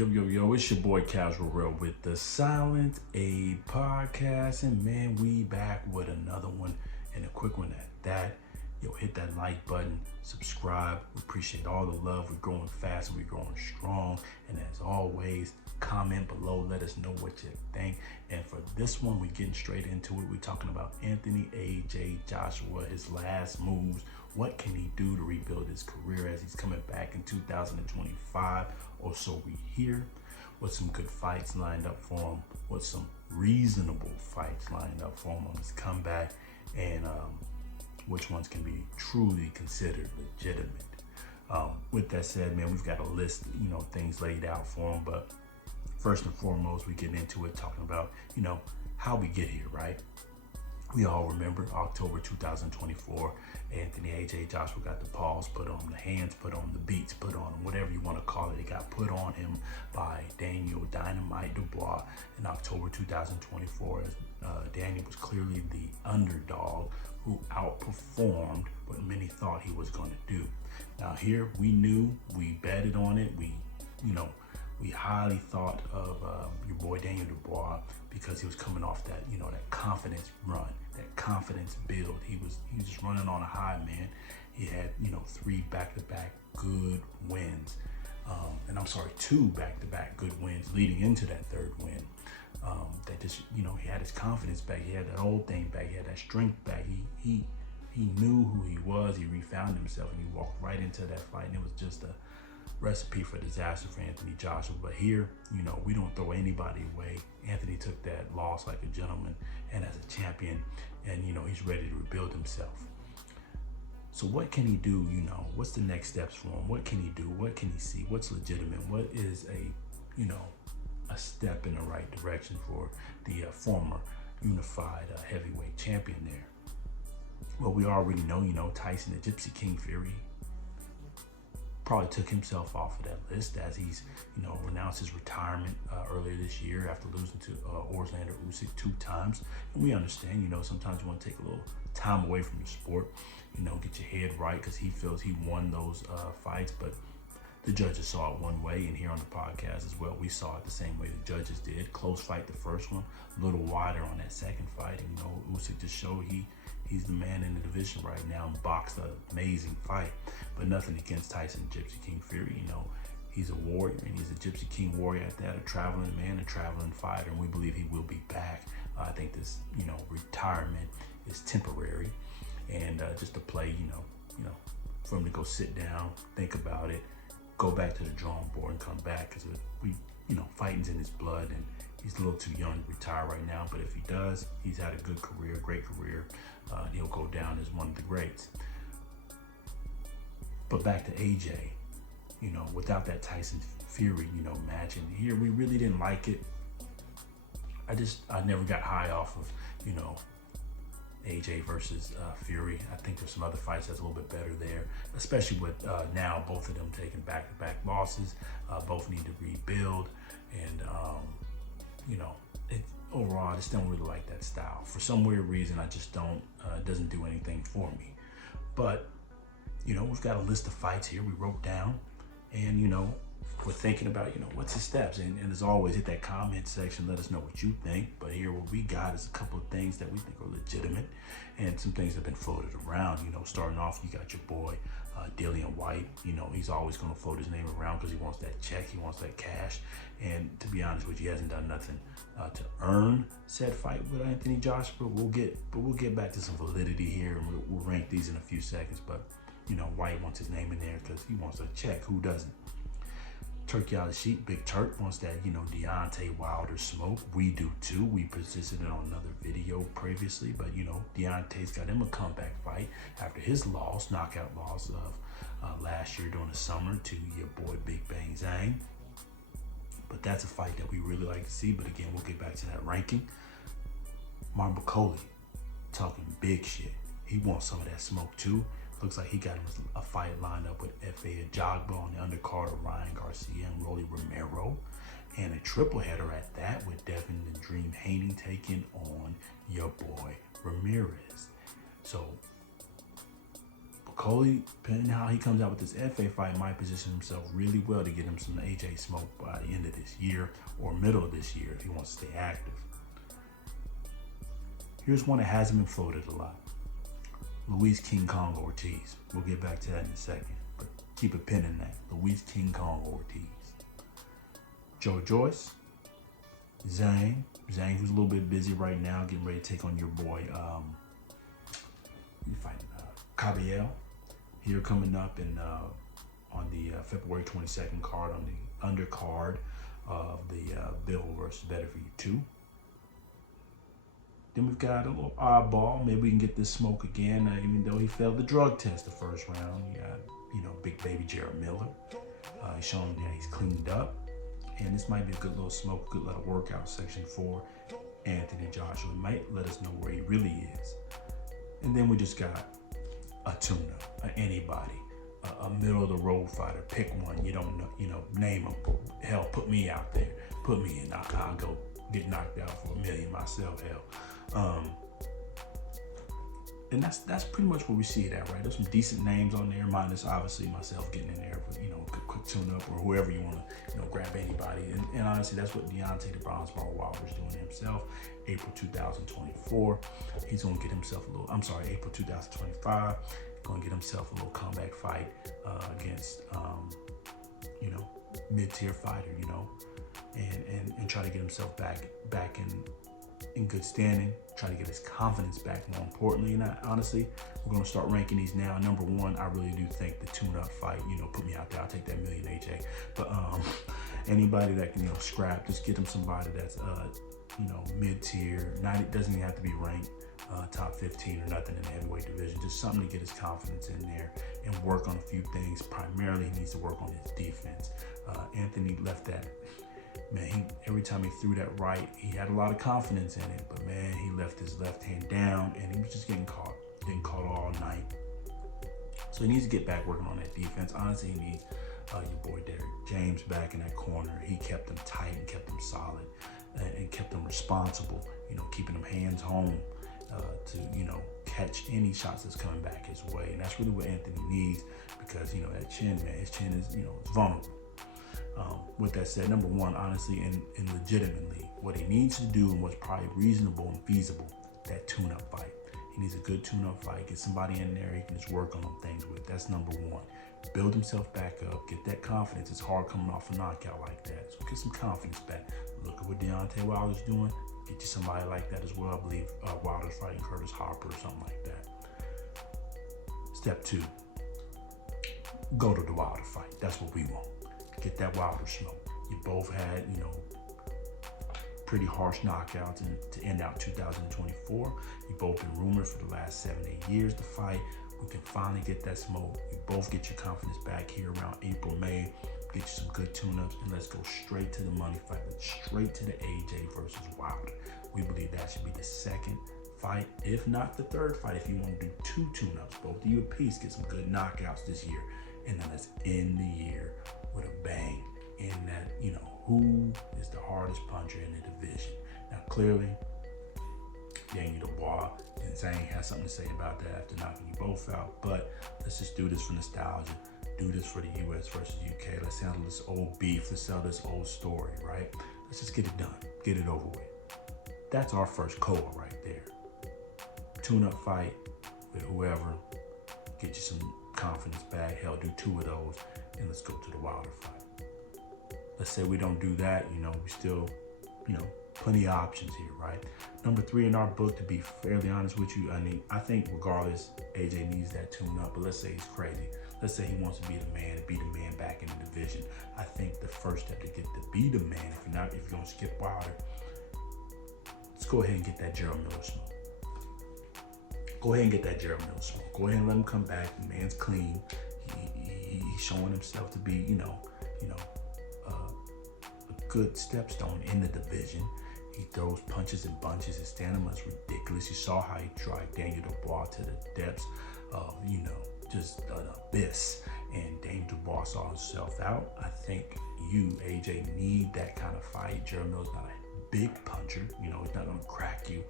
Yo, it's your boy Casual Real with the Silent A podcast. And man, we back with another one and a quick one at that. Yo, hit that like button, subscribe. We appreciate all the love. We're growing fast and we're growing strong. And as always, comment below. Let us know what you think. And for this one, we're getting straight into it. We're talking about Anthony AJ Joshua, his last moves. What can he do to rebuild his career as he's coming back in 2025 or so we hear? With some good fights lined up for him, with some reasonable fights lined up for him on his comeback, and which ones can be truly considered legitimate. With that said, man, we've got a list, things laid out for him. But first and foremost, we get into it talking about, how we get here, right? We all remember October 2024, Anthony AJ Joshua got the paws put on him, the hands put on, the beats put on him, whatever you want to call it. It got put on him by Daniel Dynamite Dubois in October 2024. Daniel was clearly the underdog who outperformed what many thought he was going to do. Now here, we knew, we betted on it, we highly thought of your boy Daniel Dubois because he was coming off that, that confidence run, that confidence build. He was just running on a high, man. He had, 3 back-to-back good wins. Two back-to-back good wins leading into that third win. That just, he had his confidence back. He had that old thing back. He had that strength back. He knew who he was. He refound himself, and he walked right into that fight. And it was just a recipe for disaster for Anthony Joshua. But here, we don't throw anybody away. Anthony took that loss like a gentleman and as a champion, and he's ready to rebuild himself. So what can he do? What's the next steps for him? What can he do? What can he see? What's legitimate? What is a step in the right direction for the former unified heavyweight champion there? Well, we already know, Tyson, the Gypsy King Fury, probably took himself off of that list as he's, renounced his retirement earlier this year after losing to Orlando Usyk 2 times. And we understand, sometimes you want to take a little time away from the sport, get your head right, because he feels he won those fights. But the judges saw it one way, and here on the podcast as well, we saw it the same way the judges did. Close fight the first one, a little wider on that second fight. And, Usyk just showed he's the man in the division right now and boxed an amazing fight. But nothing against Tyson Gypsy King Fury. He's a warrior, and he's a Gypsy King warrior at that, a traveling man, a traveling fighter, and we believe he will be back. I think this, retirement is temporary, and just to play, for him to go sit down, think about it, go back to the drawing board and come back, because fighting's in his blood, and he's a little too young to retire right now. But if he does, he's had a good career, great career. He'll go down as one of the greats. But back to AJ, without that Tyson Fury, match, and here we really didn't like it. I never got high off of, AJ versus Fury. I think there's some other fights that's a little bit better there, especially with now both of them taking back-to-back losses. Both need to rebuild, and overall, I just don't really like that style. For some weird reason, I just don't. It doesn't do anything for me. But we've got a list of fights here we wrote down, and we're thinking about what's his steps. And as always, hit that comment section. Let us know what you think. But here, what we got is a couple of things that we think are legitimate, and some things that have been floated around. Starting off, you got your boy Dillian White. He's always going to float his name around because he wants that check, he wants that cash. And to be honest with you, he hasn't done nothing to earn said fight with Anthony Joshua. We'll get back to some validity here, and we'll rank these in a few seconds. But White wants his name in there because he wants a check. Who doesn't? Turkey out of sheep, Big Turk wants that, Deontay Wilder smoke. We do too. We positioned it on another video previously, but Deontay's got him a comeback fight after his knockout loss of last year during the summer to your boy Big Bang Zhang. But that's a fight that we really like to see. But again, we'll get back to that ranking. Marble Coley talking big shit. He wants some of that smoke too. Looks like he got him a fight lined up with Efe Ajagba on the undercard of Ryan Garcia and Rolly Romero. And a triple header at that with Devin the Dream Haney taking on your boy Ramirez. So Coley, depending on how he comes out with this FA fight, might position himself really well to get him some AJ smoke by the end of this year or middle of this year if he wants to stay active. Here's one that hasn't been floated a lot. Luis King Kong Ortiz. We'll get back to that in a second, but keep a pin in that. Luis King Kong Ortiz. Joe Joyce. Zhang, who's a little bit busy right now, getting ready to take on your boy, Kabiel. Here coming up on the February 22nd card, on the undercard of the Bill versus Better For You 2. Then we've got a little oddball. Maybe we can get this smoke again, even though he failed the drug test the first round. You got, big baby Jared Miller. He's showing that he's cleaned up. And this might be a good little smoke, good little workout section for Anthony Joshua. It might let us know where he really is. And then we just got a tuna, anybody, a middle of the road fighter. Pick one. You don't know, name him. Hell, put me out there. Put me in. I'll go get knocked out for $1 million myself. Hell. And that's pretty much where we see it at, right? There's some decent names on there, minus obviously myself getting in there for, a quick tune-up or whoever you want to, grab anybody. And honestly, that's what Deontay the Bronzebar Wilder's doing himself. April 2024, he's going to get himself April 2025, going to get himself a little comeback fight against, mid-tier fighter, and try to get himself back in good standing, try to get his confidence back, more importantly. And honestly, we're going to start ranking these now. Number one, I really do think the tune-up fight, put me out there, I'll take that $1 million, AJ. But anybody that can, scrap, just get him somebody that's, mid-tier, it doesn't even have to be ranked top 15 or nothing in the heavyweight division, just something to get his confidence in there and work on a few things. Primarily, he needs to work on his defense. Anthony left that. Man, every time he threw that right, he had a lot of confidence in it, but man, he left his left hand down and he was just getting caught all night. So he needs to get back working on that defense. Honestly, he needs your boy Derek James back in that corner. He kept them tight and kept them solid and kept them responsible, keeping them hands home to, catch any shots that's coming back his way. And that's really what Anthony needs because, that chin, man, his chin is, it's vulnerable. With that said, number one, honestly and legitimately, what he needs to do and what's probably reasonable and feasible, that tune-up fight. He needs a good tune-up fight. Get somebody in there he can just work on them things with. That's number one. Build himself back up. Get that confidence. It's hard coming off a knockout like that. So get some confidence back. Look at what Deontay Wilder's doing. Get you somebody like that as well. I believe Wilder's fighting Curtis Harper or something like that. Step two, go to the Wilder fight. That's what we want. Get that Wilder smoke. You both had, pretty harsh knockouts to end out 2024. You both been rumored for the last 7-8 years to fight. We can finally get that smoke. You both get your confidence back here around April, May. Get you some good tune-ups, and let's go straight to the money fight. Straight to the AJ versus Wilder. We believe that should be the second fight, if not the third fight, if you want to do 2 tune-ups. Both of you apiece, get some good knockouts this year. And then let's end the year with a bang in that, who is the hardest puncher in the division. Now, clearly, Daniel Dubois and Zhang has something to say about that after knocking you both out, but let's just do this for nostalgia. Do this for the US versus UK. Let's handle this old beef. Let's sell this old story, right? Let's just get it done. Get it over with. That's our first COA right there. Tune-up fight with whoever. Get you some confidence back. Hell, do 2 of those, and let's go to the Wilder fight. Let's say we don't do that, we still, plenty of options here, right? Number 3 in our book, to be fairly honest with you, I think regardless, AJ needs that tune-up, but let's say he's crazy. Let's say he wants to be the man back in the division. I think the first step to get to be the man, if you're going to skip Wilder, let's go ahead and get that Jared Miller smoke. Go ahead and get that Jared Miller smoke. Go ahead and let him come back. The man's clean. He's showing himself to be, a good stepstone in the division. He throws punches and bunches. His stamina is ridiculous. You saw how he dragged Daniel Dubois to the depths of, just an abyss. And Daniel Dubois saw himself out. I think you, AJ, need that kind of fight. Jared Miller's not a big puncher. He's not going to crack you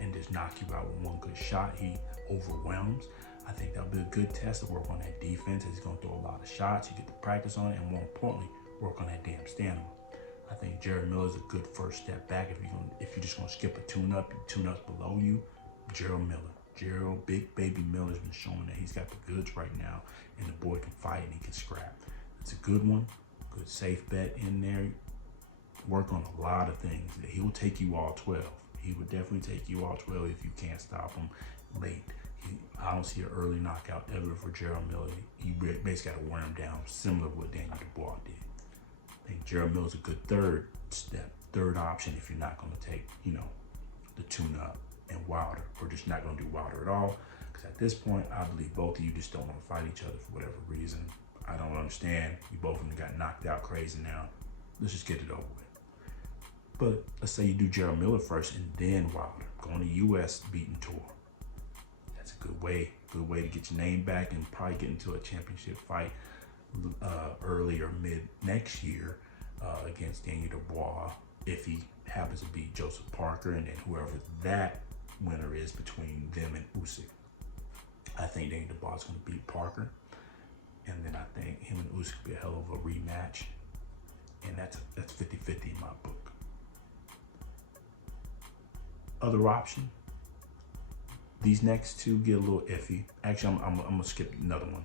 and just knock you out with one good shot. He overwhelms. I think that'll be a good test to work on that defense. He's going to throw a lot of shots. You get to practice on it, and more importantly, work on that damn stamina. I think Jared Miller is a good first step back. If you're just going to skip a tune-up, tune-ups below you, Gerald Miller. Gerald, big baby Miller's been showing that he's got the goods right now, and the boy can fight and he can scrap. It's a good one, good safe bet in there. Work on a lot of things. He will take you all 12. He would definitely take you all 12 if you can't stop him late. I don't see an early knockout ever for Gerald Miller. You basically got to wear him down, similar to what Daniel Dubois did. I think Gerald Miller's a good third option if you're not going to take, the tune-up and Wilder, or just not going to do Wilder at all. Because at this point, I believe both of you just don't want to fight each other for whatever reason. I don't understand. You both of them got knocked out crazy now. Let's just get it over with. But let's say you do Gerald Miller first and then Wilder. Go on the U.S. beating tour. That's a good way to get your name back and probably get into a championship fight early or mid next year against Daniel Dubois, if he happens to beat Joseph Parker, and then whoever that winner is between them and Usyk. I think Daniel Dubois is going to beat Parker, and then I think him and Usyk will be a hell of a rematch, and that's 50-50 in my book. Other option, these next two get a little iffy. Actually, I'm gonna skip another one.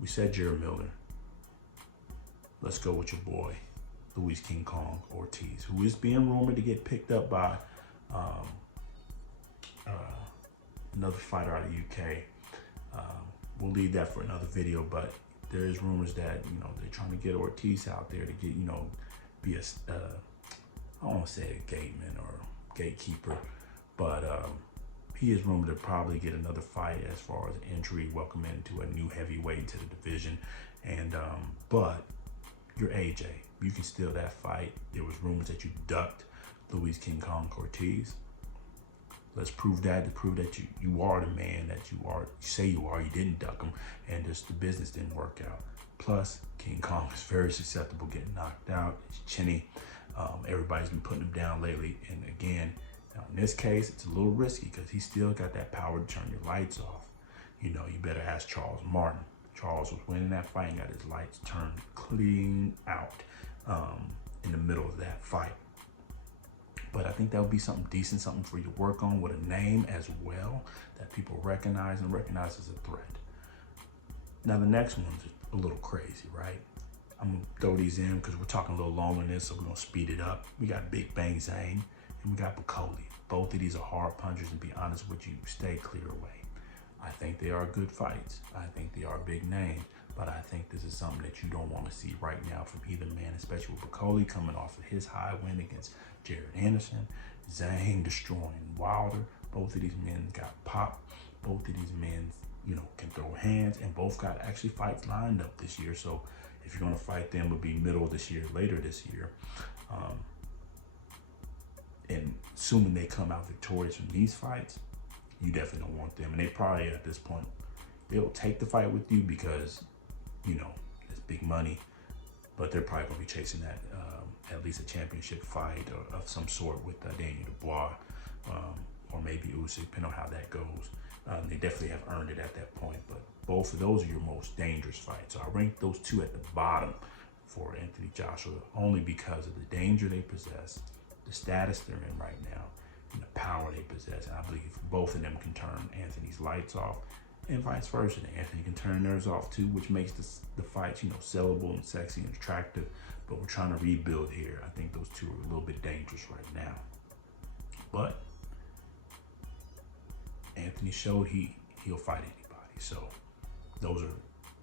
We said Jared Miller. Let's go with your boy, Luis King Kong Ortiz, who is being rumored to get picked up by another fighter out of UK. We'll leave that for another video, but there is rumors that they're trying to get Ortiz out there to get be a I don't want to say a gateman or gatekeeper, but he is rumored to probably get another fight as far as an entry, welcome into a new heavyweight into the division. And but you're AJ, you can steal that fight. There was rumors that you ducked Luis King Kong Ortiz. Let's prove that, to prove that you are the man that you are. You say you are. You didn't duck him, and just the business didn't work out. Plus, King Kong is very susceptible getting knocked out. He's chinny. Everybody's been putting him down lately, and again, in this case, it's a little risky because he still got that power to turn your lights off. You better ask Charles Martin. Charles was winning that fight and got his lights turned clean out in the middle of that fight. But I think that would be something decent, something for you to work on with a name as well that people recognize as a threat. Now the next one's a little crazy, right? I'm gonna throw these in because we're talking a little longer than this, so we're gonna speed it up. We got Big Bang Zhang and we got Bakole. Both of these are hard punchers, and be honest with you, stay clear away. I think they are good fights. I think they are big names, but I think this is something that you don't want to see right now from either man, especially with Bakole coming off of his high win against Jared Anderson, Zhang destroying Wilder. Both of these men got pop. Both of these men, can throw hands, and both got actually fights lined up this year. So if you're going to fight them, it'll be middle of this year, later this year. And assuming they come out victorious from these fights, you definitely don't want them. And they probably, at this point, they'll take the fight with you because, it's big money. But they're probably going to be chasing that, at least a championship fight or of some sort with Daniel Dubois or maybe Usyk, depending on how that goes. They definitely have earned it at that point. But both of those are your most dangerous fights. So I rank those two at the bottom for Anthony Joshua, only because of the danger they possess, the status they're in right now, and the power they possess. And I believe both of them can turn Anthony's lights off, and vice versa. Anthony can turn theirs off too, which makes the fights, sellable and sexy and attractive. But we're trying to rebuild here. I think those two are a little bit dangerous right now. But Anthony showed he'll fight anybody. So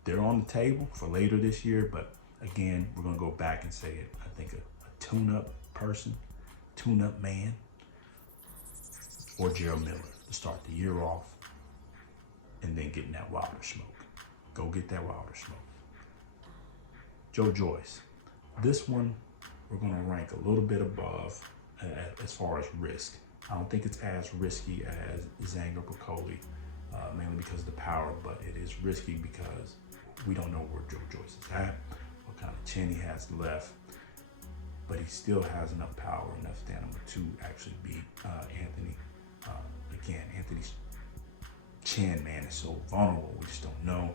they're on the table for later this year. But again, we're gonna go back and say it. I think a tune-up person, tune-up man, or Gerald Miller to start the year off, and then getting that Wilder smoke. Go get that Wilder smoke. Joe Joyce. This one we're gonna rank a little bit above as far as risk. I don't think it's as risky as Zhang or Bakole, mainly because of the power, but it is risky because we don't know where Joe Joyce is at, what kind of chin he has left, but he still has enough power, enough stamina to actually beat Anthony. Again, Anthony's chin, man, is so vulnerable. We just don't know.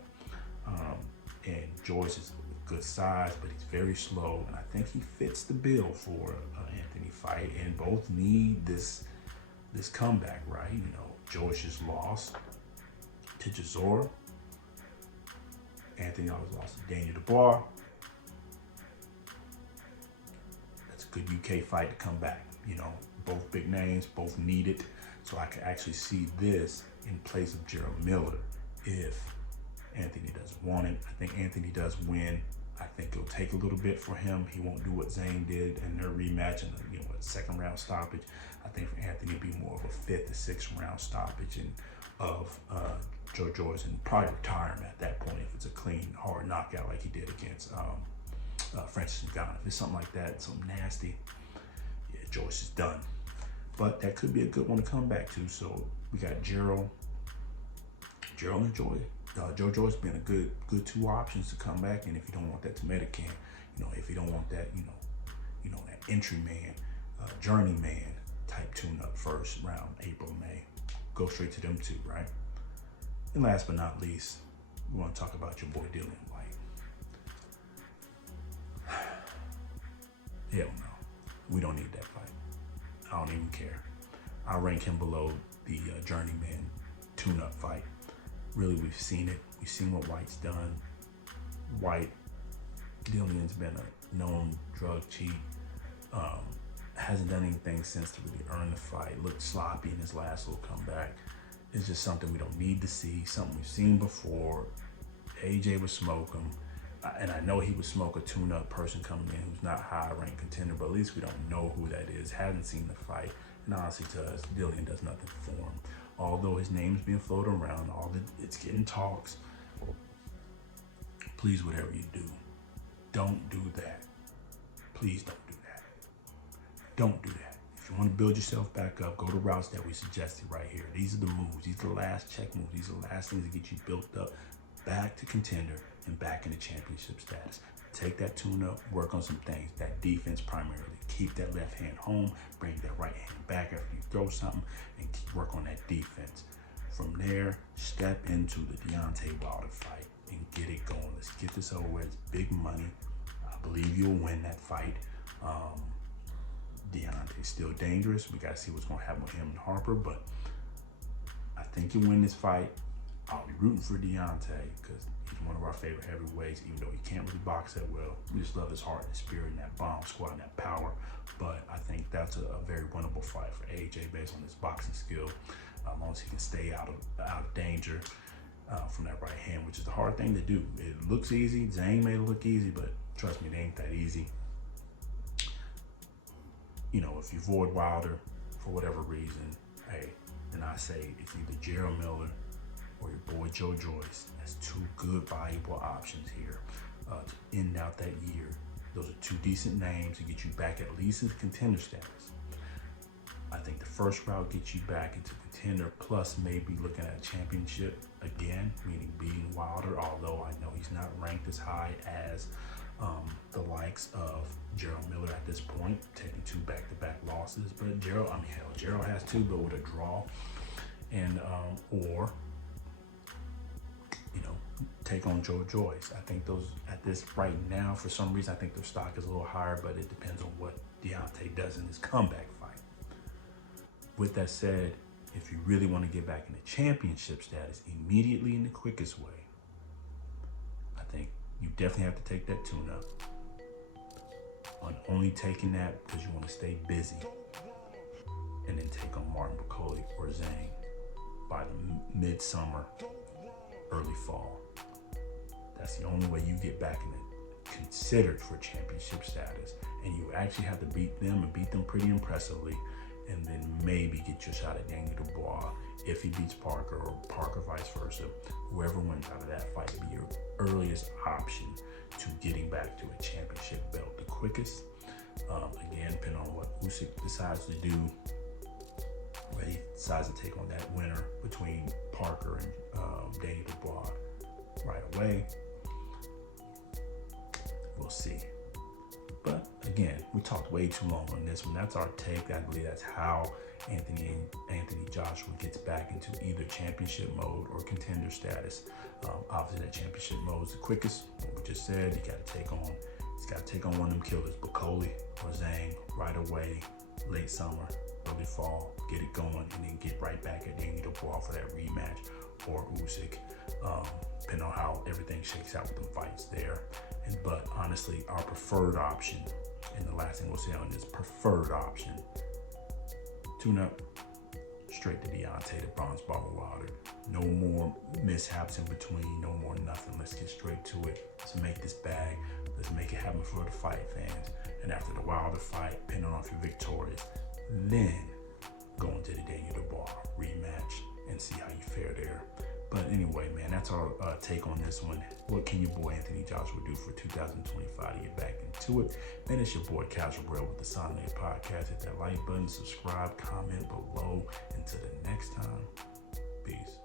And Joyce is a good size, but he's very slow. And I think he fits the bill for an Anthony fight. And both need this comeback, right? You know, Joyce just lost to Chisora. Anthony always lost to Daniel Dubois. That's a good UK fight to come back. You know, both big names, both need it. So I can actually see this in place of Jarrell Miller if Anthony doesn't want it. I think Anthony does win. I think it'll take a little bit for him. He won't do what Zane did in their rematch and a second round stoppage. I think for Anthony it'd be more of a fifth or sixth round stoppage of Joe Joyce, and probably retire him at that point if it's a clean, hard knockout like he did against Francis Ngannou. If it's something like that, something nasty, yeah, Joyce is done. But that could be a good one to come back to. So we got Jarrell and Joe Joyce being a good two options to come back. And if you don't want that Tomatocan, if you don't want that, that entry man, journeyman type tune-up first round, April, May, go straight to them two, right? And last but not least, we want to talk about your boy Dillian Whyte. Hell no, we don't need that fight. I don't even care. I rank him below the journeyman tune-up fight. Really, we've seen it. We've seen what Whyte's done. Dillian's been a known drug cheat. Hasn't done anything since to really earn the fight. Looked sloppy in his last little comeback. It's just something we don't need to see. Something we've seen before. AJ would smoke him. And I know he would smoke a tune-up person coming in who's not high-ranked contender, but at least we don't know who that is. Haven't seen the fight. And honestly, to us, Dillian does nothing for him. Although his name's being floated around, it's getting talks. Please, whatever you do, don't do that. Please don't do that. Don't do that. If you want to build yourself back up, go the routes that we suggested right here. These are the moves. These are the last check moves. These are the last things to get you built up back to contender and back into championship status. Take that tune up, work on some things. That defense primarily. Keep that left hand home, bring that right hand back after you throw something, and work on that defense. From there, step into the Deontay Wilder fight and get it going. Let's get this over with. It's big money. I believe you'll win that fight. Deontay's still dangerous. We got to see what's going to happen with him and Harper, but I think you win this fight. I'll be rooting for Deontay because he's one of our favorite heavyweights, even though he can't really box that well. We just love his heart and spirit and that bomb squad and that power. But I think that's a very winnable fight for AJ based on his boxing skill. As long as he can stay out of danger from that right hand, which is the hard thing to do. It looks easy. Zane made it look easy, but trust me, it ain't that easy. If you avoid Wilder for whatever reason, hey, then I say it's either Jarrell Miller or your boy Joe Joyce. That's two good, valuable options here to end out that year. Those are two decent names to get you back at least in contender status. I think the first route gets you back into contender, plus maybe looking at a championship again, meaning beating Wilder, although I know he's not ranked as high as the likes of Jarrell Miller at this point, taking two back-to-back losses. But Jarrell has two, but with a draw. And, or take on Joe Joyce. I think those at this right now, for some reason, I think their stock is a little higher, but it depends on what Deontay does in his comeback fight. With that said, if you really want to get back into championship status immediately in the quickest way, I think you definitely have to take that tune-up. On only taking that because you want to stay busy, and then take on Martin Bakole or Zhang by the midsummer, early fall. That's the only way you get back in it, considered for championship status. And you actually have to beat them and beat them pretty impressively, and then maybe get your shot at Daniel Dubois if he beats Parker, or Parker vice versa. Whoever wins out of that fight will be your earliest option to getting back to a championship belt the quickest. Again, depending on what Usyk decides to do, where he decides to take on that winner between Parker and Daniel Dubois right away. We'll see. But again, again, we talked way too long on this one. That's our take. I believe that's how Anthony Joshua gets back into either championship mode or contender status. Obviously, that championship mode is the quickest. What we just said, he's got to take on one of them killers, Bakoli or Zhang, right away, late summer, early fall, get it going, and then get right back at Daniel Dubois for that rematch, or Usyk, depending on how everything shakes out with them fights there. But honestly, our preferred option, and the last thing we'll say on this preferred option, tune up straight to Deontay, the Bronze Bomber Wilder. No more mishaps in between, no more nothing. Let's get straight to it. Let's make this bag. Let's make it happen for the fight fans. And after the Wilder fight, depending on if you're victorious, then go into the Daniel Dubois rematch and see how you fare there. But anyway, man, that's our take on this one. What can your boy Anthony Joshua do for 2025 to get back into it? Man, it's your boy Casual Grill with the Silent Podcast. Hit that like button, subscribe, comment below. Until the next time, peace.